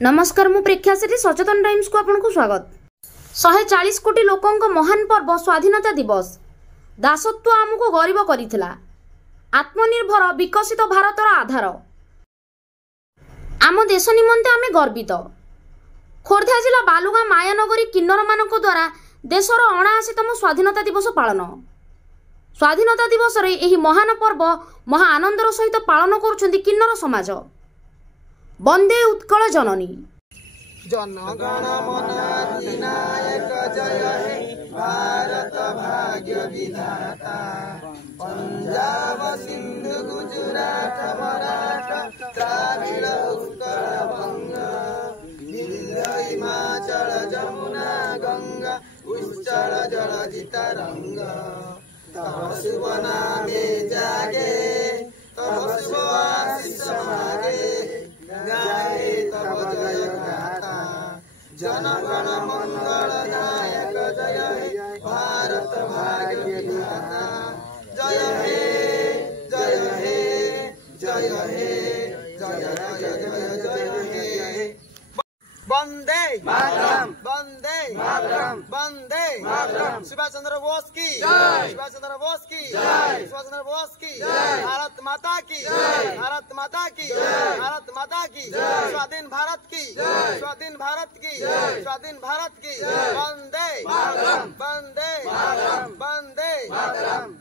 नमस्कार मु प्रेक्षा सेठी सचेतन टाइम्स को आपन को स्वागत। 140 कोटी लोकंक महान पर्व स्वाधीनता दिवस दासत्व आमको गरीब करिथिला। आत्मनिर्भर विकसित भारतर आधार आम देश निमंते आमे गर्वित। खोर्धा जिला बालुगा मायानगरी किन्नर मानक द्वारा देशर 79तम स्वाधीनता दिवस पालन। स्वाधीनता दिवस रे एही महान पर्व महा आनंदर सहित पालन करुछन्ति किन्नर समाज। वंदे उत्कल जननी। जनगण मन अधिनायक जय हे भारत भाग्य विधाता। पंजाब सिंधु गुजरात मराठा द्राविड़ उत्कल बंग दिल्ली हिमाचल जमुना गंगा उच्चल जलधित रंग। तव शुभ नामे जागे तव शुभ आशीष मागे गाए तव जय गाथा। जनगण मंगल नायक जय हे भारत भाग्य विधाता। जय हे जय हे जय हे जय जय जय जय हे। वंदे मातरम वंदे मातरम वंदे मातरम। सुभाष चंद्र बोस की जय। सुभाष चंद्र बोस की जय। सुभाष चंद्र बोस की जय। भारत माता की जय। भारत माता की जय। भारत माता की जय। स्वाधीन भारत की जय। स्वाधीन भारत की जय। स्वाधीन भारत की जय। वंदे मातरम वंदे मातरम वंदे मातरम।